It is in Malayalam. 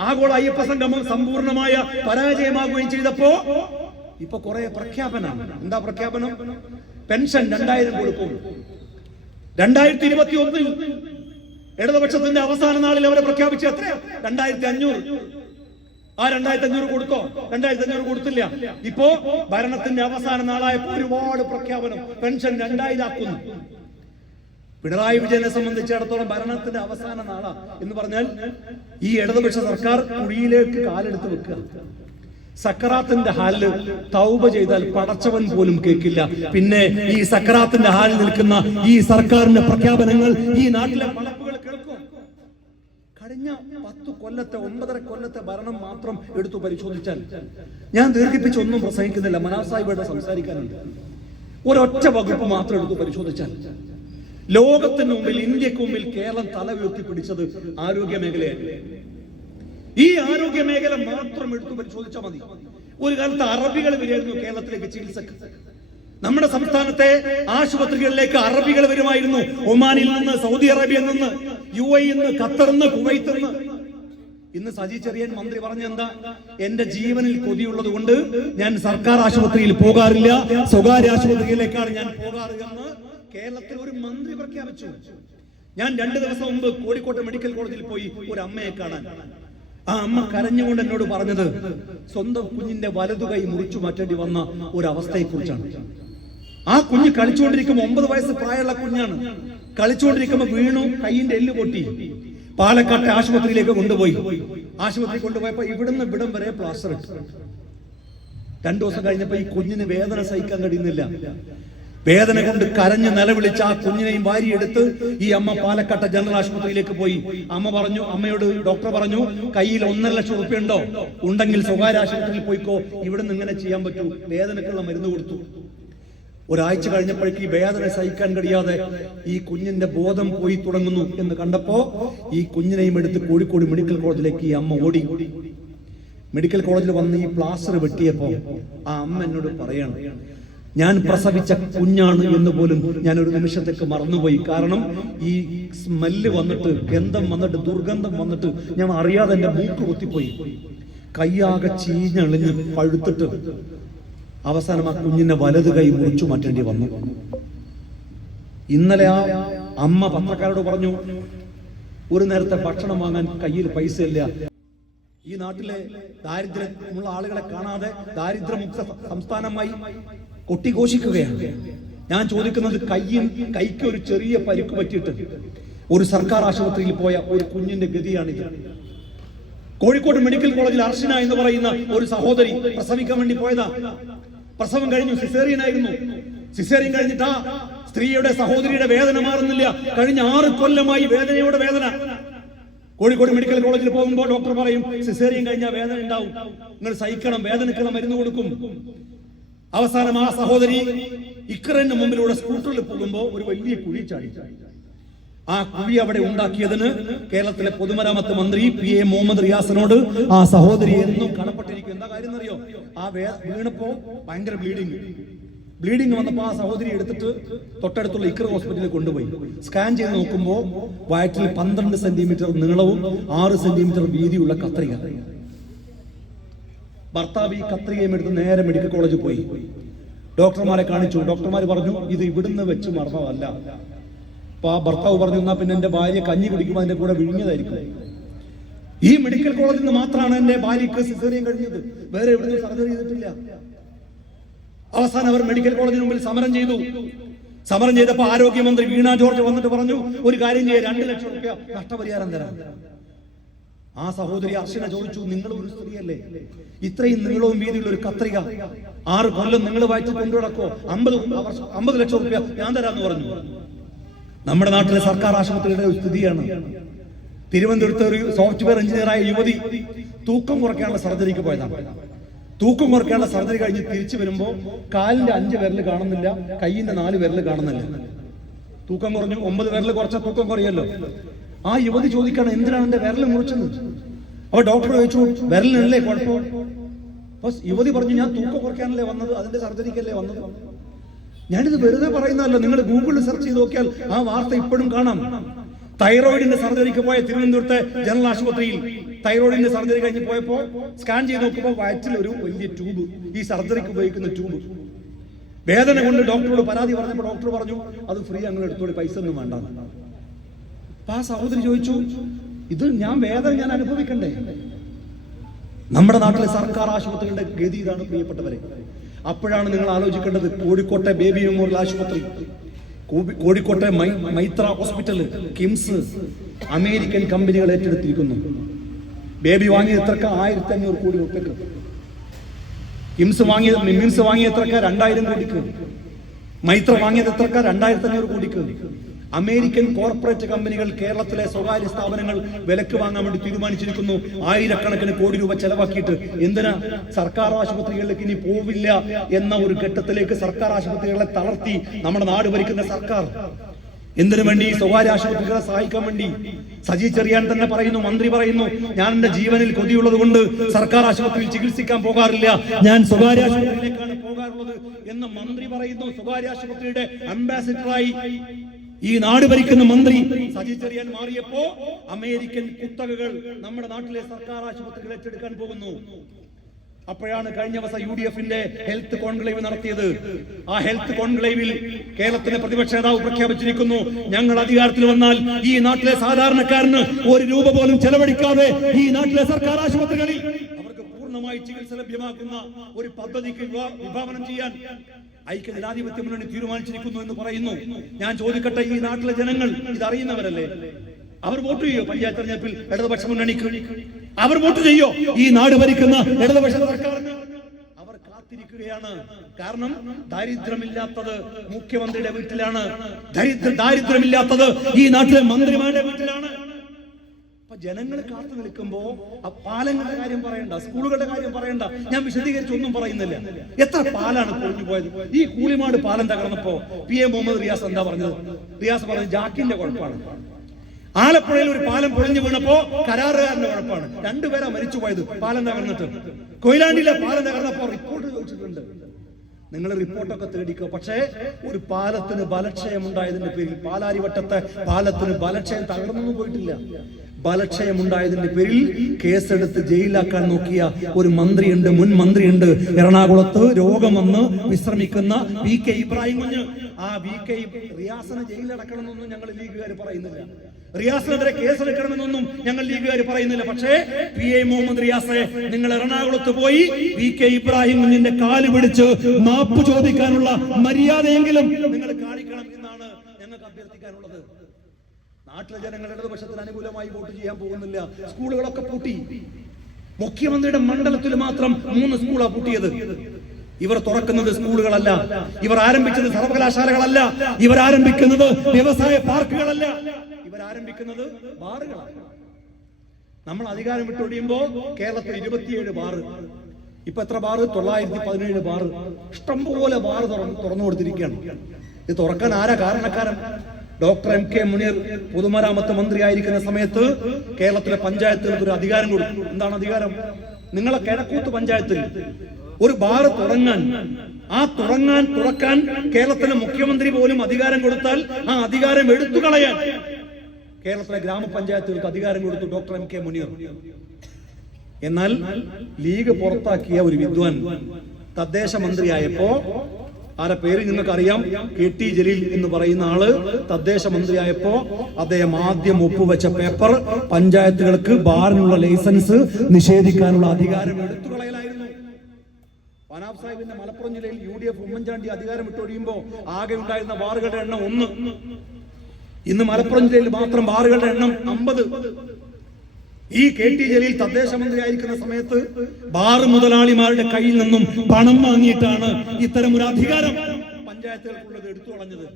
ആഗോള അയ്യപ്പ സംഗമം സമ്പൂർണമായ പരാജയമാകുകയും ചെയ്തപ്പോ ഇപ്പൊ കുറെ പ്രഖ്യാപനം എന്താ പ്രഖ്യാപനം? പെൻഷൻ രണ്ടായിരം കൊടുക്കും രണ്ടായിരത്തി ഇരുപത്തി ഒന്നിൽ ഇടതുപക്ഷത്തിന്റെ അവസാന നാളിൽ അവരെ പ്രഖ്യാപിച്ച എത്ര രണ്ടായിരത്തി അഞ്ഞൂറ് ആ രണ്ടായിരത്തി അഞ്ഞൂറ് കൊടുത്തോ? രണ്ടായിരത്തി അഞ്ഞൂറ് കൊടുത്തില്ല. ഇപ്പോ ഭരണത്തിന്റെ അവസാന നാളായപ്പോ ഒരുപാട് പ്രഖ്യാപനം. പെൻഷൻ രണ്ടായിരം ആക്കുന്നു. പിണറായി വിജയനെ സംബന്ധിച്ചിടത്തോളം ഭരണത്തിന്റെ അവസാന നാളാ എന്ന് പറഞ്ഞാൽ ഈ ഇടതുപക്ഷ സർക്കാർ കുഴിയിലേക്ക് കാലെടുത്ത് വെക്കുക. സക്കറാത്തിന്റെ ഹാലിൽ തൗബ ചെയ്താൽ പടച്ചവൻ പോലും കേൾക്കില്ല. പിന്നെ ഈ സക്കറാത്തിന്റെ ഹാലിൽ നിൽക്കുന്ന ഈ സർക്കാരിന്റെ പ്രഖ്യാപനങ്ങൾ ഈ നാട്ടിലെ കേൾക്കും. കഴിഞ്ഞ പത്ത് കൊല്ലത്തെ ഒമ്പതര കൊല്ലത്തെ ഭരണം മാത്രം എടുത്തു പരിശോധിച്ചാൽ ഞാൻ ദീർഘിപ്പിച്ച് ഒന്നും പ്രസംഗിക്കുന്നില്ല. മനാസാഹിബ് സംസാരിക്കാനുണ്ട്. ഒരൊറ്റ വകുപ്പ് മാത്രം എടുത്തു പരിശോധിച്ചാൽ ലോകത്തിന് മുമ്പിൽ ഇന്ത്യയ്ക്ക് മുമ്പിൽ കേരളം തല ഉയർത്തി പിടിച്ചത് ആരോഗ്യ മേഖലയാണ്. ഈ ആരോഗ്യ മേഖല മാത്രം എടുത്തു പരിശോധിച്ചാൽ മതി. ഒരു കാലത്ത് അറബികൾ വരുമായിരുന്നു കേരളത്തിലേക്ക് ചികിത്സക്ക്. നമ്മുടെ സംസ്ഥാനത്തെ ആശുപത്രികളിലേക്ക് അറബികൾ വരുമായിരുന്നു. ഒമാനിൽ നിന്ന് സൗദി അറേബ്യയിൽ നിന്ന് യു എയിൽ നിന്ന് ഖത്തറിൽ നിന്ന് നിന്ന്. ഇന്ന് സജി ചെറിയൻ മന്ത്രി പറഞ്ഞ എന്താ എന്റെ ജീവനിൽ കൊതിയുള്ളത് കൊണ്ട് ഞാൻ സർക്കാർ ആശുപത്രിയിൽ പോകാറില്ല. സ്വകാര്യ ആശുപത്രിയിലേക്കാണ് ഞാൻ പോകാറ് എന്ന് കേരളത്തിൽ ഒരു മന്ത്രി പ്രഖ്യാപിച്ചു. ഞാൻ രണ്ടു ദിവസം മുമ്പ് കോഴിക്കോട്ട് മെഡിക്കൽ കോളേജിൽ പോയി ഒരു അമ്മയെ കാണാൻ. ആ അമ്മ കരഞ്ഞുകൊണ്ട് എന്നോട് പറഞ്ഞത് സ്വന്തം കുഞ്ഞിന്റെ വലതു കൈ മുറിച്ചു മാറ്റേണ്ടി വന്ന ഒരു അവസ്ഥയെ കുറിച്ചാണ് ആ കുഞ്ഞ് കളിച്ചുകൊണ്ടിരിക്കുമ്പോൾ ഒമ്പത് വയസ്സ് പ്രായമുള്ള കുഞ്ഞാണ്. കളിച്ചുകൊണ്ടിരിക്കുമ്പോൾ വീണു കൈയിന്റെ എല്ല് പൊട്ടി. പാലക്കാട്ടെ ആശുപത്രിയിലേക്ക് കൊണ്ടുപോയി. ആശുപത്രി കൊണ്ടുപോയപ്പോ ഇവിടുന്ന് ഇവിടം വരെ പ്ലാസ്റ്റർ ഇട്ടു. രണ്ടു ദിവസം കഴിഞ്ഞപ്പോ ഈ കുഞ്ഞിന് വേദന സഹിക്കാൻ കഴിയുന്നില്ല. വേദന കൊണ്ട് കരഞ്ഞ് നിലവിളിച്ച ആ കുഞ്ഞിനെയും വാരിയെടുത്ത് ഈ അമ്മ പാലക്കാട്ട ജനറൽ ആശുപത്രിയിലേക്ക് പോയി. അമ്മ പറഞ്ഞു അമ്മയോട് ഡോക്ടർ പറഞ്ഞു കയ്യിൽ ഒന്നര ലക്ഷം റുപ്യ ഉണ്ടോ ഉണ്ടെങ്കിൽ സ്വകാര്യ ആശുപത്രിയിൽ പോയിക്കോ. ഇവിടെ നിന്ന് ഇങ്ങനെ ചെയ്യാൻ പറ്റൂ. വേദനക്കുള്ള മരുന്ന് കൊടുത്തു. ഒരാഴ്ച കഴിഞ്ഞപ്പോഴേക്ക് ഈ വേദന സഹിക്കാൻ കഴിയാതെ ഈ കുഞ്ഞിന്റെ ബോധം പോയി തുടങ്ങുന്നു എന്ന് കണ്ടപ്പോ ഈ കുഞ്ഞിനെയും എടുത്ത് കോഴിക്കോട് മെഡിക്കൽ കോളേജിലേക്ക് ഈ അമ്മ ഓടി. മെഡിക്കൽ കോളേജിൽ വന്ന് ഈ പ്ലാസ്റ്റർ വെട്ടിയപ്പോ ആ അമ്മ എന്നോട് പറയണം ഞാൻ പ്രസവിച്ച കുഞ്ഞാണ് എന്ന് പോലും ഞാൻ ഒരു നിമിഷത്തേക്ക് മറന്നുപോയി. കാരണം ഈ സ്മെല്ല് വന്നിട്ട് ഗന്ധം വന്നിട്ട് ദുർഗന്ധം വന്നിട്ട് ഞാൻ അറിയാതെ എന്റെ മൂക്ക് കുത്തിപ്പോയി. കൈയാകെ ചീഞ്ഞളിഞ്ഞ് പഴുത്തിട്ട് അവസാനം ആ കുഞ്ഞിന്റെ വലത് കൈ മുറിച്ചു മാറ്റേണ്ടി വന്നു. ഇന്നലെ ആ അമ്മ പത്രക്കാരോട് പറഞ്ഞു ഒരു നേരത്തെ ഭക്ഷണം വാങ്ങാൻ കയ്യിൽ പൈസ ഇല്ല ഈ നാട്ടിലെ ദാരിദ്ര്യമുള്ള ആളുകളെ കാണാതെ ദാരിദ്ര്യമുക്ത സംസ്ഥാനമായി കൊട്ടിഘോഷിക്കുകയാണ്. ഞാൻ ചോദിക്കുന്നത് കയ്യിൽ കൈക്ക് ഒരു ചെറിയ പരിക്ക് പറ്റിയിട്ട് ഒരു സർക്കാർ ആശുപത്രിയിൽ പോയ ഒരു കുഞ്ഞിന്റെ ഗതിയാണിത്. കോഴിക്കോട് മെഡിക്കൽ കോളേജിൽ അർഷന എന്ന് പറയുന്ന ഒരു സഹോദരി പ്രസവിക്കാൻ വേണ്ടി പോയതാ. പ്രസവം കഴിഞ്ഞു. സിസേറിയൻ ആയിരുന്നു സിസേറിയൻ കഴിഞ്ഞിട്ട് സ്ത്രീയുടെ സഹോദരിയുടെ വേദന മാറുന്നില്ല. കഴിഞ്ഞ ആറ് കൊല്ലമായി വേദനയുടെ വേദന. കോഴിക്കോട് മെഡിക്കൽ കോളേജിൽ പോകുമ്പോൾ ഡോക്ടർ പറയും സിസേറിയൻ കഴിഞ്ഞാൽ വേദന ഉണ്ടാവും. നിങ്ങൾ സഹിക്കണം. വേദനക്കുള്ള മരുന്ന് കൊടുക്കും. അവസാനം ആ സഹോദരി ഇക്കറിന്റെ മുമ്പിലൂടെ സ്കൂട്ടറിൽ പോകുമ്പോൾ ഒരു വലിയ കുഴി ചാടി. ആ കുഴി അവിടെ ഉണ്ടാക്കിയതിന് കേരളത്തിലെ പൊതുമരാമത്ത് മന്ത്രി പി എ മുഹമ്മദ് റിയാസിനോട് ആ സഹോദരി എന്നും കടപ്പെട്ടിരിക്കും എന്താ കാര്യം അറിയോ ആ വീണപ്പോ ഭയങ്കര ബ്ലീഡിങ് ബ്ലീഡിങ് വന്നപ്പോ ആ സഹോദരി എടുത്തിട്ട് തൊട്ടടുത്തുള്ള ഇക്കർ ഹോസ്പിറ്റലിൽ കൊണ്ടുപോയി. സ്കാൻ ചെയ്ത് നോക്കുമ്പോൾ വയറ്റിൽ പന്ത്രണ്ട് സെന്റിമീറ്റർ നീളവും ആറ് സെന്റിമീറ്റർ വീതിയുള്ള കത്രിക. ഭർത്താവ് ഈ കത്രികയും എടുത്ത് നേരെ മെഡിക്കൽ കോളേജിൽ പോയി. ഡോക്ടർമാരെ കാണിച്ചു. ഡോക്ടർമാർ പറഞ്ഞു ഇത് ഇവിടുന്ന് വെച്ച് മരണമല്ല അപ്പൊ ആ ഭർത്താവ് പറഞ്ഞു എന്നാ പിന്നെ എന്റെ ഭാര്യ കഞ്ഞി കുടിക്കുമ്പോൾ അതിന്റെ കൂടെ വിഴുങ്ങിയതായിരിക്കും. ഈ മെഡിക്കൽ കോളേജിൽ നിന്ന് മാത്രമാണ് എന്റെ ഭാര്യക്ക് സിസേറിയൻ കഴിഞ്ഞത്. വേറെ എവിടുന്ന് സർജറി ചെയ്തിട്ടില്ല. അവസാനം അവർ മെഡിക്കൽ കോളേജിന് മുമ്പിൽ സമരം ചെയ്തു. സമരം ചെയ്തപ്പോ ആരോഗ്യമന്ത്രി വീണ ജോർജ് വന്നിട്ട് പറഞ്ഞു ഒരു കാര്യം ചെയ്യാം രണ്ട് ലക്ഷം രൂപ നഷ്ടപരിഹാരം തരാം. ആ സഹോദരി അർച്ചന ചോദിച്ചു നിങ്ങൾ ഒരു സ്ത്രീയല്ലേ? ഇത്രയും നീളവും വീതിയുള്ള ഒരു കത്രിക ആറ് കൊല്ലം നിങ്ങൾ വായിച്ചു കൊണ്ടുനടക്കോ? അമ്പത് അമ്പത് ലക്ഷം റുപ്യ ഞാൻ തരാന്ന് പറഞ്ഞു. നമ്മുടെ നാട്ടിലെ സർക്കാർ ആശുപത്രിയുടെ സ്ഥിതിയാണ്. തിരുവനന്തപുരത്ത് ഒരു സോഫ്റ്റ്വെയർ എഞ്ചിനീയറായ യുവതി തൂക്കം കുറയ്ക്കാനുള്ള സർജറിക്ക് പോയതാണ്. തൂക്കം കുറയ്ക്കാനുള്ള സർജറി കഴിഞ്ഞ് തിരിച്ചു വരുമ്പോൾ കാലിന്റെ അഞ്ച് വിരൽ കാണുന്നില്ല കൈയിന്റെ നാല് വിരൽ കാണുന്നില്ല. തൂക്കം കുറഞ്ഞു ഒമ്പത് വിരൽ കുറച്ച തൂക്കം കുറയല്ലോ. ആ യുവതി ചോദിക്കാണ് എന്തിനാണ് എന്റെ വിരൽ മുറിച്ചത്? അപ്പൊ ഡോക്ടർ ചോദിച്ചു വിരലിനല്ലേ കുഴപ്പം? യുവതി പറഞ്ഞു ഞാൻ തൂക്കം കുറയ്ക്കാനല്ലേ വന്നത് അതിന്റെ സർജറിക്കല്ലേ വന്നത്? ഞാനിത് വെറുതെ പറയുന്നതല്ല നിങ്ങൾ ഗൂഗിളിൽ സെർച്ച് ചെയ്ത് നോക്കിയാൽ ആ വാർത്ത ഇപ്പോഴും കാണാം. തൈറോയിഡിന്റെ സർജറിക്ക് പോയ തിരുവനന്തപുരത്തെ ജനറൽ ആശുപത്രിയിൽ തൈറോയിഡിന്റെ സർജറി കഴിഞ്ഞ് പോയപ്പോ സ്കാൻ ചെയ്ത് നോക്കുമ്പോൾ വയറ്റിൽ ഒരു വലിയ ട്യൂബ് ഈ സർജറിക്ക് ഉപയോഗിക്കുന്ന ട്യൂബ്. വേദന കൊണ്ട് ഡോക്ടറോട് പരാതി പറഞ്ഞപ്പോൾ ഡോക്ടർ പറഞ്ഞു അത് ഫ്രീ അങ്ങനെ എടുത്തോളി പൈസ ഒന്നും വേണ്ട അപ്പൊ ആ സഹോദരി ചോദിച്ചു ഇത് ഞാൻ വേദന ഞാൻ അനുഭവിക്കണ്ടേ? നമ്മുടെ നാട്ടിലെ സർക്കാർ ആശുപത്രികളുടെ ഗതി ഇതാണ് പ്രിയപ്പെട്ടവരെ. അപ്പോഴാണ് നിങ്ങൾ ആലോചിക്കേണ്ടത് കോഴിക്കോട്ടെ ബേബി മെമ്മോറിയൽ ആശുപത്രി കോഴിക്കോട്ടെ മൈത്ര ഹോസ്പിറ്റൽ കിംസ് അമേരിക്കൻ കമ്പനികൾ ഏറ്റെടുത്തിരിക്കുന്നു. ബേബി വാങ്ങിയത് എത്രക്ക ആയിരത്തി അഞ്ഞൂറ് കോടി റുപ്യക്ക് കിംസ് വാങ്ങിയത് മിംസ് വാങ്ങിയത് എത്രക്ക രണ്ടായിരം കോടിക്ക്. മൈത്ര വാങ്ങിയത് എത്രക്ക രണ്ടായിരത്തി അഞ്ഞൂറ് കോടിക്ക്. അമേരിക്കൻ കോർപ്പറേറ്റ് കമ്പനികൾ കേരളത്തിലെ സ്വകാര്യ സ്ഥാപനങ്ങൾ വിലക്ക് വാങ്ങാൻ വേണ്ടി തീരുമാനിച്ചിരിക്കുന്നു. ആയിരക്കണക്കിന് കോടി രൂപ ചെലവാക്കിയിട്ട് എന്തിനാ സർക്കാർ ആശുപത്രികളിലേക്ക് ഇനി പോവില്ല എന്ന ഒരു ഘട്ടത്തിലേക്ക് സർക്കാർ ആശുപത്രികളെ തളർത്തി നമ്മുടെ നാട് ഭരിക്കുന്ന സർക്കാർ. എന്തിനു വേണ്ടി സ്വകാര്യ ആശുപത്രികളെ സഹായിക്കാൻ വേണ്ടി? സജി ചെറിയാൻ തന്നെ പറയുന്നു മന്ത്രി പറയുന്നു ഞാൻ എന്റെ ജീവനിൽ കൊതിയുള്ളത് കൊണ്ട് സർക്കാർ ആശുപത്രിയിൽ ചികിത്സിക്കാൻ പോകാറില്ല. ഞാൻ സ്വകാര്യ ആശുപത്രിയിലേക്കാണ് പോകാറുള്ളത് എന്ന് മന്ത്രി പറയുന്നു. സ്വകാര്യ ആശുപത്രിയുടെ അംബാസിഡറായി ഈ നാട് ഭരിക്കുന്ന മന്ത്രി സജി ചെറിയാൻ മാറിയപ്പോ അമേരിക്കൻ കുത്തകകൾ നമ്മുടെ നാട്ടിലെ സർക്കാർ ആശുപത്രികൾ ഏറ്റെടുക്കാൻ പോകുന്നു. അപ്പോഴാണ് കഴിഞ്ഞ ദിവസം യു ഡി എഫിന്റെ ഹെൽത്ത് കോൺക്ലേവ് നടത്തിയത്. ആ ഹെൽത്ത് കോൺക്ലേവിൽ കേരളത്തിലെ പ്രതിപക്ഷ നേതാവ് പ്രഖ്യാപിച്ചിരിക്കുന്നു ഞങ്ങൾ അധികാരത്തിൽ വന്നാൽ ഈ നാട്ടിലെ സാധാരണക്കാരന് ഒരു രൂപ പോലും ചെലവഴിക്കാതെ ഈ നാട്ടിലെ സർക്കാർ ആശുപത്രികളിൽ അവർക്ക് പൂർണമായി ചികിത്സ ലഭ്യമാക്കുന്ന ഒരു പദ്ധതിക്ക് വിഭാ- വിഭാവനം ചെയ്യാൻ ഐക്യ ജനാധിപത്യ മുന്നണി തീരുമാനിച്ചിരിക്കുന്നു എന്ന് പറയുന്നു. ഞാൻ ചോദിക്കട്ടെ ഈ നാട്ടിലെ ജനങ്ങൾ ഇതറിയുന്നവരല്ലേ? അവർ വോട്ട് ചെയ്യോ പഞ്ചായത്ത് തെരഞ്ഞെടുപ്പിൽ ഇടതുപക്ഷ മുന്നണിക്ക്? അവർ വോട്ട് ചെയ്യോ? ഈ നാട് ഭരിക്കുന്ന ഇടതുപക്ഷ അവർ കാത്തിരിക്കുകയാണ്. കാരണം ദാരിദ്ര്യമില്ലാത്തത് മുഖ്യമന്ത്രിയുടെ വീട്ടിലാണ്. ദരിദ്ര ദാരിദ്ര്യമില്ലാത്തത് ഈ നാട്ടിലെ മന്ത്രിമാരുടെ വീട്ടിലാണ്. ജനങ്ങൾ കാത്തു നിൽക്കുമ്പോ ആ പാലങ്ങളുടെ കാര്യം പറയണ്ട സ്കൂളുകളുടെ കാര്യം പറയണ്ട. ഞാൻ വിശദീകരിച്ച് ഒന്നും പറയുന്നില്ല. എത്ര പാലാണ് പൊളിഞ്ഞു പോയത്? ഈ കൂളിമാട് പാലം തകർന്നപ്പോ പി എ മുഹമ്മദ് റിയാസ് എന്താ പറഞ്ഞത്? റിയാസ് പറഞ്ഞത് ജാക്കിന്റെ കുഴപ്പമാണ് ആലപ്പുഴയിൽ ഒരു പാലം പൊളിഞ്ഞു വീണപ്പോ കരാറുകാരന്റെ കുഴപ്പമാണ് രണ്ടുപേരാ മരിച്ചു പോയത് പാലം തകർന്നിട്ട്. കൊയിലാണ്ടിയിലെ പാലം തകർന്നപ്പോ റിപ്പോർട്ട് ചോദിച്ചിട്ടുണ്ട്. നിങ്ങൾ റിപ്പോർട്ടൊക്കെ തേടിക്കോ. പക്ഷേ ഒരു പാലത്തിന് ബലക്ഷയം ഉണ്ടായതിന്റെ പേരിൽ പാലാരിവട്ടത്തെ പാലത്തിന് ബലക്ഷയം തകർന്നൊന്നും പോയിട്ടില്ല. ബലക്ഷയം ഉണ്ടായതിന്റെ പേരിൽ കേസെടുത്ത് ജയിലാക്കാൻ നോക്കിയ ഒരു മന്ത്രിയുണ്ട് മുൻ മന്ത്രിയുണ്ട്. എറണാകുളത്ത് രോഗം വന്ന് വിശ്രമിക്കുന്ന വി കെ ഇബ്രാഹിം കുഞ്ഞ്. ആ വി കെ റിയാസിനെ ജയിലടക്കണമെന്നൊന്നും ഞങ്ങൾ ലീഗുകാർ പറയുന്നില്ല. റിയാസിനെതിരെ കേസെടുക്കണമെന്നൊന്നും ഞങ്ങൾ ലീഗുകാർ പറയുന്നില്ല. പക്ഷേ പി എ മുഹമ്മദ് റിയാസെ നിങ്ങൾ എറണാകുളത്ത് പോയി വി കെ ഇബ്രാഹിം കുഞ്ഞിന്റെ കാൽ പിടിച്ച് മാപ്പ് ചോദിക്കാനുള്ള മര്യാദയെങ്കിലും നിങ്ങൾ കാണിക്കണം. നാട്ടിലെ ജനങ്ങൾ ഇടതുപക്ഷത്തിന് അനുകൂലമായി വോട്ട് ചെയ്യാൻ പോകുന്നില്ല. സ്കൂളുകളൊക്കെ പൂട്ടി. മുഖ്യമന്ത്രിയുടെ മണ്ഡലത്തിൽ മാത്രം മൂന്ന് സ്കൂളാണ് പൂട്ടിയത്. ഇവർ തുറക്കുന്നത് സ്കൂളുകളല്ല. ഇവർ ആരംഭിച്ചത് സർവകലാശാലകളല്ല. ഇവർ ആരംഭിക്കുന്നത് വ്യവസായ പാർക്കുകളല്ല. ഇവർ ആരംഭിക്കുന്നത് ബാറുകളാണ്. നമ്മൾ അധികാരം വിട്ടൊഴിയുമ്പോ കേരളത്തിൽ ഇരുപത്തിയേഴ് ബാറ്. ഇപ്പൊ എത്ര ബാറ്? തൊള്ളായിരത്തി പതിനേഴ് ബാറ്. ഇഷ്ടംപോലെ ബാറ് തുറന്നു തുറന്നു കൊടുത്തിരിക്കുകയാണ്. ഇത് തുറക്കാൻ ആരാ കാരണക്കാരൻ? ഡോക്ടർ എം കെ മുനീർ പൊതുമരാമത്ത് മന്ത്രിയായിരിക്കുന്ന സമയത്ത് കേരളത്തിലെ പഞ്ചായത്തുകൾക്ക് ഒരു അധികാരം കൊടുത്തു. എന്താണ് അധികാരം? നിങ്ങളെ കിഴക്കൂത്ത് പഞ്ചായത്തിൽ ഒരു ബാറ് തുടങ്ങാൻ ആ തുടങ്ങാൻ തുറക്കാൻ കേരളത്തിലെ മുഖ്യമന്ത്രി പോലും അധികാരം കൊടുത്താൽ ആ അധികാരം എടുത്തു കളയാൻ കേരളത്തിലെ ഗ്രാമപഞ്ചായത്തുകൾക്ക് അധികാരം കൊടുത്തു ഡോക്ടർ എം കെ മുനീർ. എന്നാൽ ലീഗ് പുറത്താക്കിയ ഒരു വിദ്വാൻ തദ്ദേശ മന്ത്രിയായപ്പോ ആരെ പേര് നിങ്ങൾക്കറിയാം? കെ ടി ജലീൽ എന്ന് പറയുന്ന ആൾ തദ്ദേശ മന്ത്രിയായപ്പോ അദ്ദേഹം ആദ്യം ഒപ്പുവെച്ച പേപ്പർ പഞ്ചായത്തുകൾക്ക് ബാറിനുള്ള ലൈസൻസ് നിഷേധിക്കാനുള്ള അധികാരം എടുത്തു കളയലായിരുന്നു. വനാബ് സാഹിബിന്റെ മലപ്പുറം ജില്ലയിൽ യു ഡി എഫ് ഉമ്മൻചാണ്ടി അധികാരം ഇട്ടൊഴിയുമ്പോ ആകെ ഉണ്ടായിരുന്ന ബാറുകളുടെ എണ്ണം ഒന്ന്. ഇന്ന് മലപ്പുറം ജില്ലയിൽ മാത്രം ബാറുകളുടെ എണ്ണം അമ്പത്. ഈ കെ ടി ജലീൽ തദ്ദേശ മന്ത്രിയായിരിക്കുന്ന സമയത്ത് ബാർ മുതലാളിമാരുടെ കയ്യിൽ നിന്നും പണം വാങ്ങിയിട്ടാണ് ഇത്തരം ഒരു അധികാരം പഞ്ചായത്തുകൾക്കുള്ളത് എടുത്തു കളഞ്ഞത്.